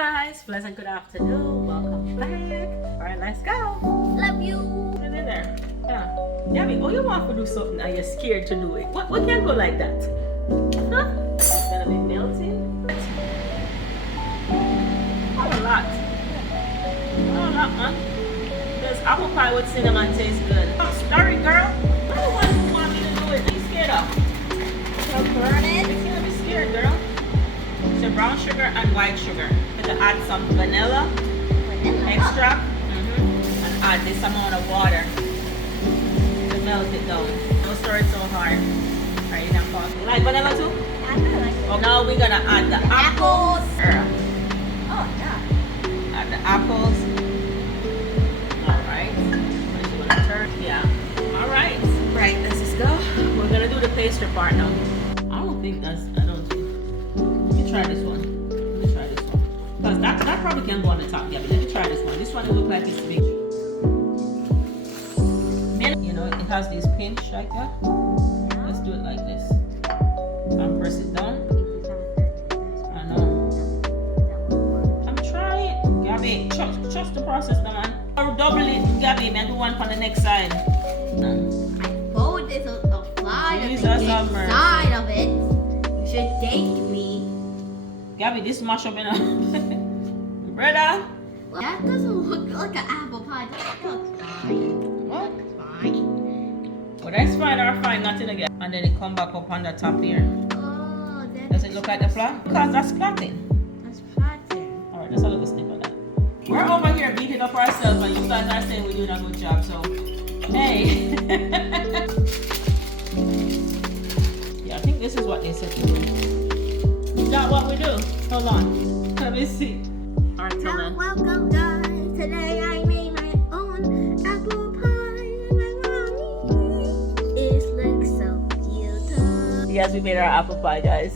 guys, pleasant good afternoon. Welcome back. Alright, let's go. Love you. Put it in there. Yeah. Gabby, oh, you want to do something and you're scared to do it. What can't go like that? Huh? It's gonna be melting. Oh, a lot. Oh, a lot, man. Because apple pie with cinnamon tastes good. I'm sorry, girl. I'm the one who want me to do it. Are you scared of? So burn it. You're gonna be scared, girl. So brown sugar and white sugar. I'm gonna add some vanilla extract and add this amount of water to melt it down. Don't stir it so hard. Alright, you can pause. You like vanilla too? I like it. Oh, now we're gonna add the apples. Oh, yeah. Add the apples. Alright. Yeah. Alright. Right, let's just go. We're gonna do the pastry part now. I don't think. Let me try this one. Because that probably can go on the top, Gabby. Let me try this one. This one looks like it's big. You know, it has this pinch like that. Let's do it like this. And press it down. I know. I'm trying. Gabby, trust the process, now, man. Or double it, Gabby, and do one on the next side. Fold this outside of it. You should thank me. Gabby, this mash up in a brother. Well, that doesn't look like an apple pie. That looks fine. What? Looks fine. Well, that's fine or fine, nothing again. And then it come back up on the top here. Oh, Does it look like the flat? Because that's flatting. That's flatter. Alright, let's have a little snip of that. We're over here beating up ourselves, but you guys are saying we're doing a good job, so hey. Yeah, I think this is what they said to do. Is that what we do? Hold on. Let me see. Alright, tell them. Welcome, guys. Today I made my own apple pie. And my mommy. It looks so cute. Yes, we made our apple pie, guys.